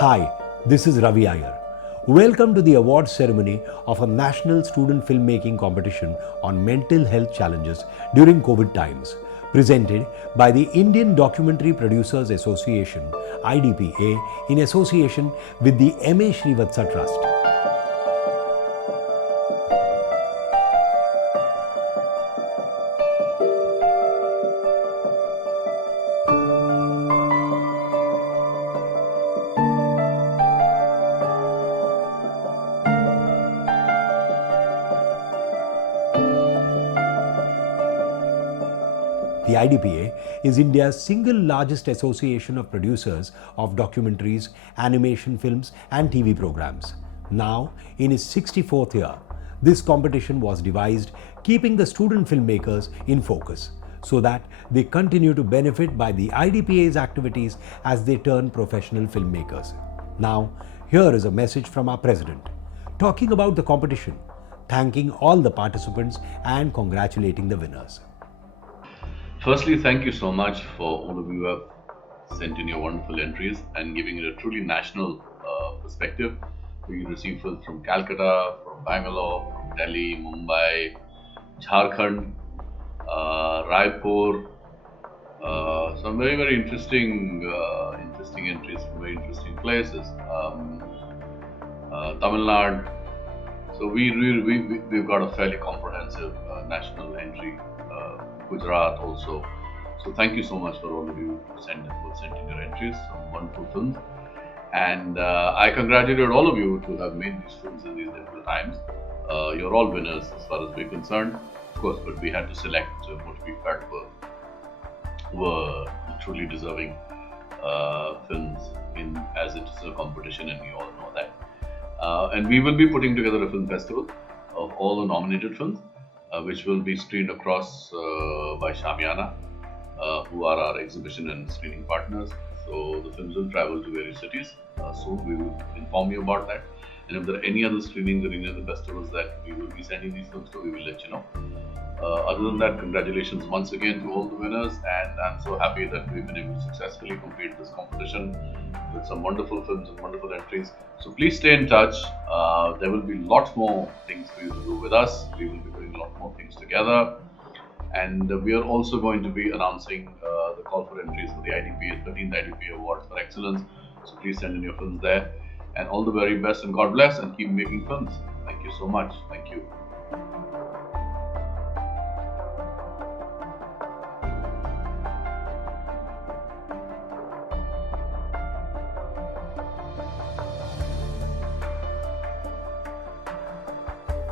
Hi, this is Ravi Iyer. Welcome to the awards ceremony of a national student filmmaking competition on mental health challenges during COVID times, presented by the Indian Documentary Producers Association (IDPA) in association with the M.A. Srivatsa Trust. The IDPA is India's single largest association of producers of documentaries, animation films and TV programs. Now, in its 64th year, this competition was devised keeping the student filmmakers in focus so that they continue to benefit by the IDPA's activities as they turn professional filmmakers. Now, here is a message from our president, talking about the competition, thanking all the participants and congratulating the winners. Firstly, thank you so much for all of you who have sent in your wonderful entries and giving it a truly national perspective. We received films from Calcutta, from Bangalore, from Delhi, Mumbai, Jharkhand, Raipur. Some very interesting entries from very interesting places. Tamil Nadu. So we've got a fairly comprehensive national entry. Gujarat also. So thank you so much for all of you who sent in your entries. Some wonderful films. And I congratulate all of you to have made these films in these difficult times. You're all winners as far as we're concerned, of course, but we had to select what we felt were truly deserving films as it is a competition, and you all know that. And we will be putting together a film festival of all the nominated films, which will be screened across by Shamiana, who are our exhibition and screening partners. So the films will travel to various cities. Soon we will inform you about that. And if there are any other screenings or any other festivals that we will be sending these films to, we will let you know. Other than that, congratulations once again to all the winners, and I'm so happy that we've been able to successfully complete this competition with some wonderful films and wonderful entries. So please stay in touch. There will be lots more things for you to do with us. We will be doing a lot more things together, and we are also going to be announcing the call for entries for the IDPA 13th IDPA Awards for Excellence. So please send in your films there, and all the very best, and God bless, and keep making films. Thank you so much. Thank you.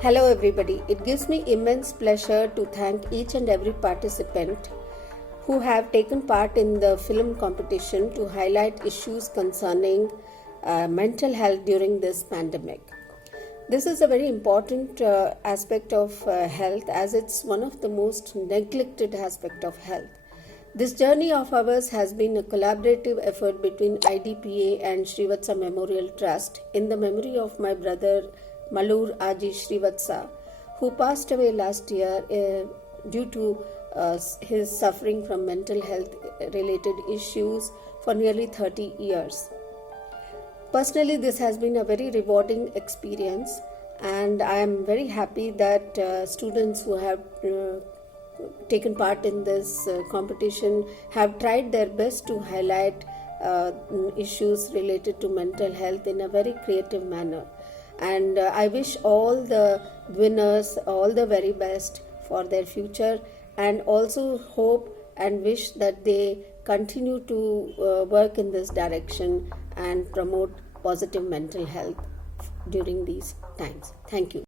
Hello everybody. It gives me immense pleasure to thank each and every participant who have taken part in the film competition to highlight issues concerning mental health during this pandemic. This is a very important aspect of health, as it's one of the most neglected aspect of health. This journey of ours has been a collaborative effort between IDPA and Srivatsa Memorial Trust in the memory of my brother Malur Aji Srivatsa, who passed away last year due to his suffering from mental health related issues for nearly 30 years. Personally, this has been a very rewarding experience, and I am very happy that students who have taken part in this competition have tried their best to highlight issues related to mental health in a very creative manner. And I wish all the winners all the very best for their future, and also hope and wish that they continue to work in this direction and promote positive mental health during these times. Thank you.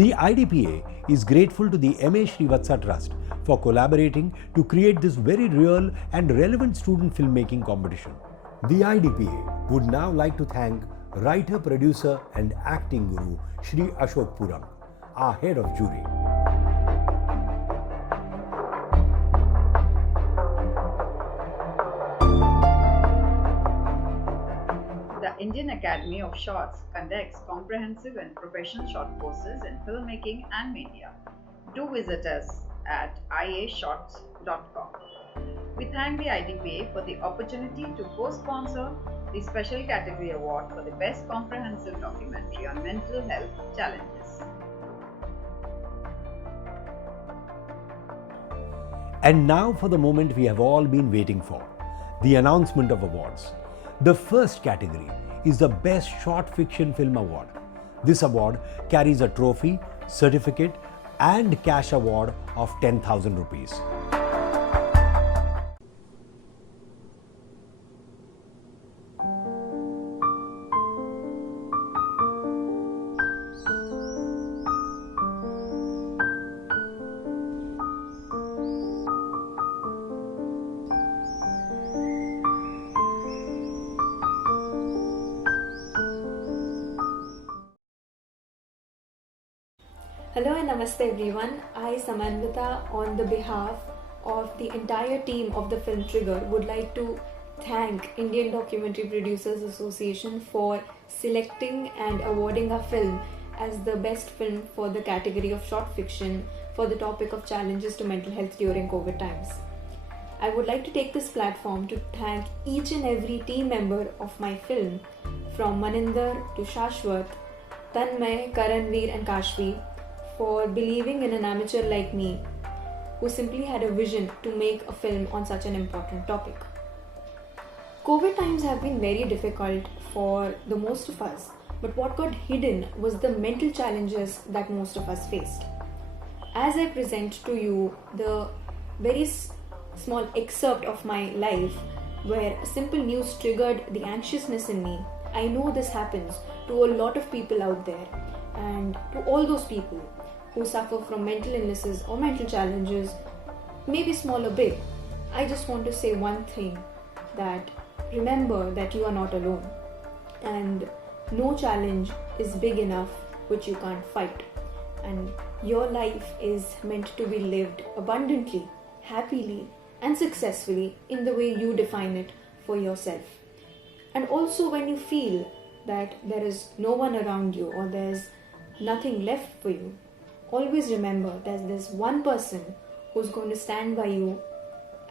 The IDPA is grateful to the M.A. Srivatsa Trust for collaborating to create this very real and relevant student filmmaking competition. The IDPA would now like to thank writer, producer and acting guru Shri Ashok Purang, our head of jury. The Indian Academy of Shorts conducts comprehensive and professional short courses in filmmaking and media. Do visit us at iashorts.com. We thank the IDPA for the opportunity to co-sponsor the Special Category Award for the Best Comprehensive Documentary on Mental Health Challenges. And now for the moment we have all been waiting for, the announcement of awards. The first category is the Best Short Fiction Film Award. This award carries a trophy, certificate and cash award of 10,000 rupees. Hello and namaste everyone. I, Samanvita, on the behalf of the entire team of the Film Trigger, would like to thank Indian Documentary Producers Association for selecting and awarding our film as the best film for the category of short fiction for the topic of challenges to mental health during COVID times. I would like to take this platform to thank each and every team member of my film, from Maninder to Shashwat, Tanmay, Karanveer and Kashvi, for believing in an amateur like me who simply had a vision to make a film on such an important topic. COVID times have been very difficult for the most of us, but what got hidden was the mental challenges that most of us faced. As I present to you the very small excerpt of my life where a simple news triggered the anxiousness in me, I know this happens to a lot of people out there, and to all those people who suffer from mental illnesses or mental challenges, maybe small or big, I just want to say one thing, that remember that you are not alone, and no challenge is big enough which you can't fight, and your life is meant to be lived abundantly, happily and successfully in the way you define it for yourself. And also when you feel that there is no one around you or there's nothing left for you, always remember that there's one person who's going to stand by you,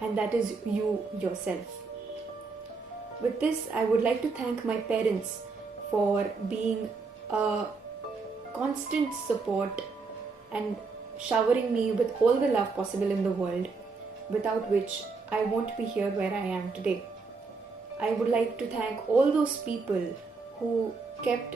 and that is you yourself. With this, I would like to thank my parents for being a constant support and showering me with all the love possible in the world, without which I won't be here where I am today. I would like to thank all those people who kept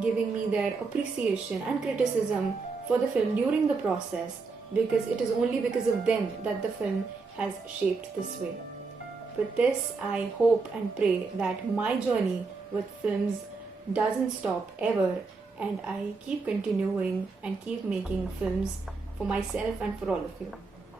giving me their appreciation and criticism for the film during the process, because it is only because of them that the film has shaped this way. With this, I hope and pray that my journey with films doesn't stop ever, and I keep continuing and keep making films for myself and for all of you.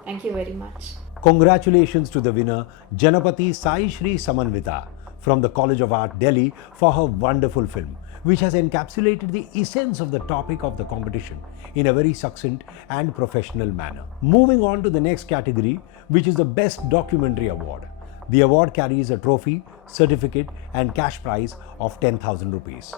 Thank you very much. Congratulations to the winner, Janapati Sai Shri Samanvita from the College of Art, Delhi, for her wonderful film, which has encapsulated the essence of the topic of the competition in a very succinct and professional manner. Moving on to the next category, which is the Best Documentary Award. The award carries a trophy, certificate and cash prize of 10,000 rupees.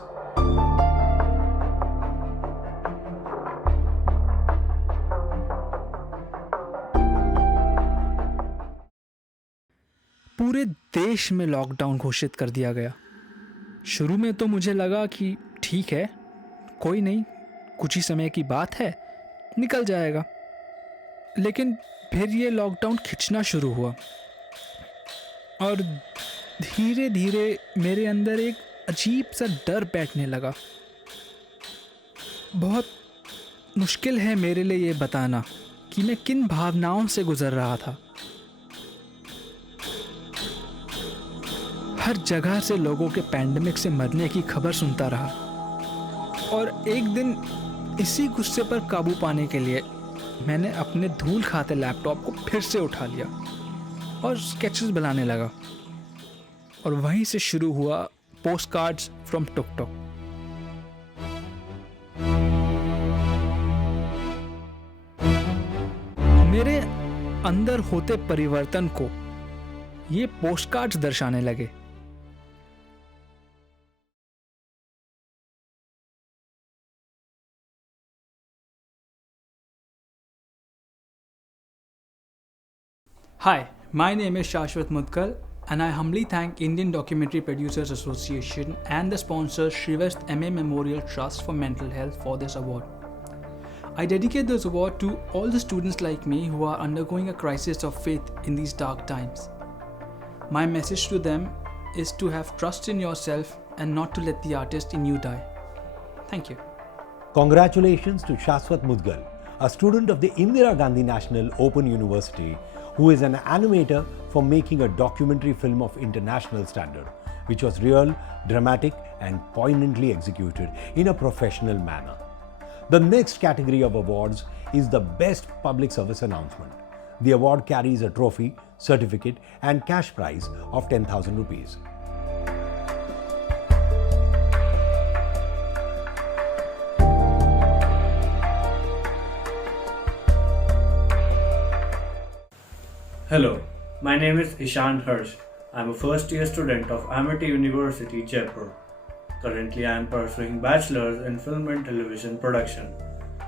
पूरे देश में lockdown घोषित कर दिया गया। शुरू में तो मुझे लगा कि ठीक है, कोई नहीं, कुछ ही समय की बात है, निकल जाएगा। लेकिन फिर ये लॉकडाउन खिंचना शुरू हुआ और धीरे धीरे मेरे अंदर एक अजीब सा डर बैठने लगा। बहुत मुश्किल है मेरे लिए ये बताना कि मैं किन भावनाओं से गुजर रहा था। हर जगह से लोगों के पैंडेमिक से मरने की खबर सुनता रहा और एक दिन इसी गुस्से पर काबू पाने के लिए मैंने अपने धूल खाते लैपटॉप को फिर से उठा लिया और स्केचेस बनाने लगा। और वहीं से शुरू हुआ पोस्ट कार्ड्स फ्रॉम टुक टुक। मेरे अंदर होते परिवर्तन को ये पोस्ट कार्ड्स दर्शाने लगे। Hi, my name is Shashwat Mudgal, and I humbly thank Indian Documentary Producers Association and the sponsor Shrivast MA Memorial Trust for Mental Health for this award. I dedicate this award to all the students like me who are undergoing a crisis of faith in these dark times. My message to them is to have trust in yourself and not to let the artist in you die. Thank you. Congratulations to Shashwat Mudgal, a student of the Indira Gandhi National Open University, who is an animator for making a documentary film of international standard, which was real, dramatic, and poignantly executed in a professional manner. The next category of awards is the Best Public Service Announcement. The award carries a trophy, certificate, and cash prize of 10,000 rupees. Hello, my name is Ishan Harsh. I am a first year student of Amity University, Jaipur. Currently, I am pursuing Bachelor's in Film and Television Production.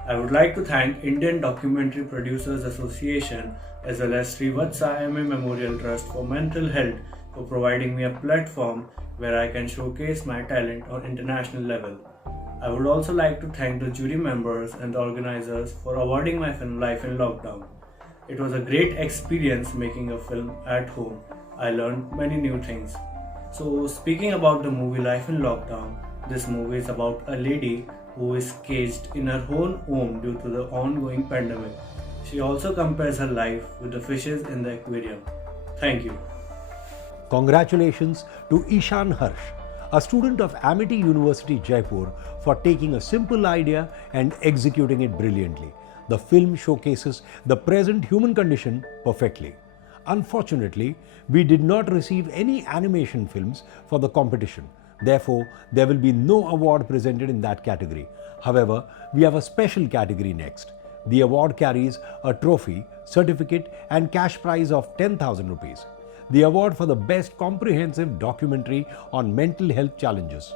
I would like to thank Indian Documentary Producers Association as well as Sri Vatsa MA Memorial Trust for Mental Health for providing me a platform where I can showcase my talent on international level. I would also like to thank the jury members and the organizers for awarding my film Life in Lockdown. It was a great experience making a film at home. I learned many new things. So speaking about the movie Life in Lockdown, this movie is about a lady who is caged in her own home due to the ongoing pandemic. She also compares her life with the fishes in the aquarium. Thank you. Congratulations to Ishan Harsh, a student of Amity University, Jaipur, for taking a simple idea and executing it brilliantly. The film showcases the present human condition perfectly. Unfortunately, we did not receive any animation films for the competition. Therefore, there will be no award presented in that category. However, we have a special category next. The award carries a trophy, certificate, and cash prize of 10,000 rupees. The award for the best comprehensive documentary on mental health challenges.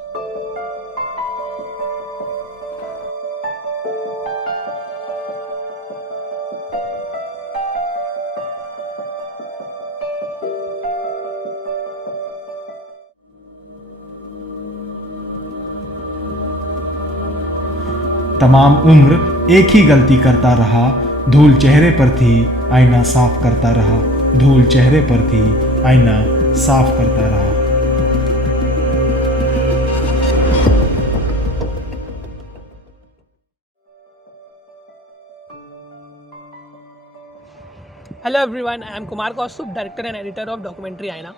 तमाम उम्र एक ही गलती करता रहा, धूल चेहरे पर थी, आईना साफ करता रहा, धूल चेहरे पर थी, आईना साफ करता रहा। Hello everyone, I am Kumar Kaustup, director and editor of documentary Aina.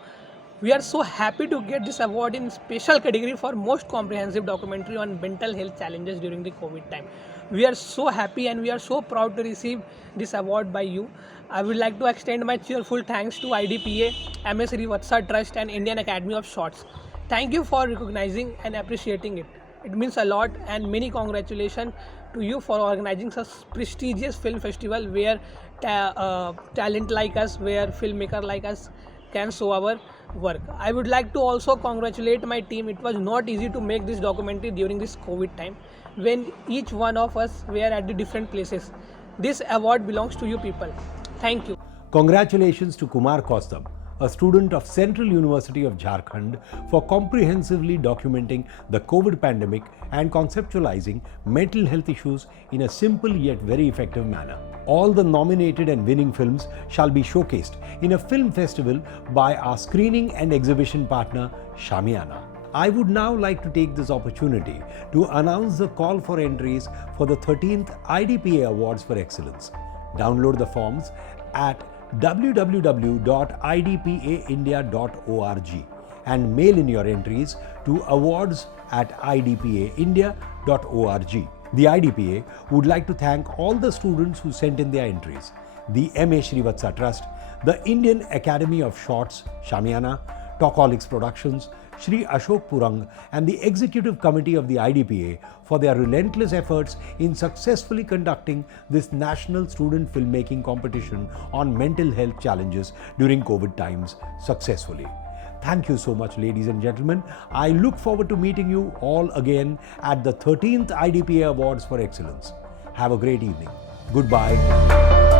We are so happy to get this award in special category for most comprehensive documentary on mental health challenges during the COVID time. We are so happy and we are so proud to receive this award by you. I would like to extend my cheerful thanks to IDPA, MS Sri Vatsa Trust and Indian Academy of Shorts. Thank you for recognizing and appreciating it. It means a lot, and many congratulations to you for organizing such prestigious film festival where talent like us, where filmmaker like us can show our work. I would like to also congratulate my team. It was not easy to make this documentary during this COVID time when each one of us were at the different places. This award belongs to you people. Thank you. Congratulations to Kumar Kaustup, a student of Central University of Jharkhand, for comprehensively documenting the COVID pandemic and conceptualizing mental health issues in a simple yet very effective manner. All the nominated and winning films shall be showcased in a film festival by our screening and exhibition partner, Shamiana. I would now like to take this opportunity to announce the call for entries for the 13th IDPA Awards for Excellence. Download the forms at www.idpaindia.org and mail in your entries to awards@idpaindia.org. The IDPA would like to thank all the students who sent in their entries, the M.A. Srivatsa Trust, the Indian Academy of Shorts, Shamiana, Talkaholics Productions, Shri Ashok Purang and the Executive Committee of the IDPA for their relentless efforts in successfully conducting this National Student Filmmaking Competition on mental health challenges during COVID times successfully. Thank you so much, ladies and gentlemen. I look forward to meeting you all again at the 13th IDPA Awards for Excellence. Have a great evening. Goodbye.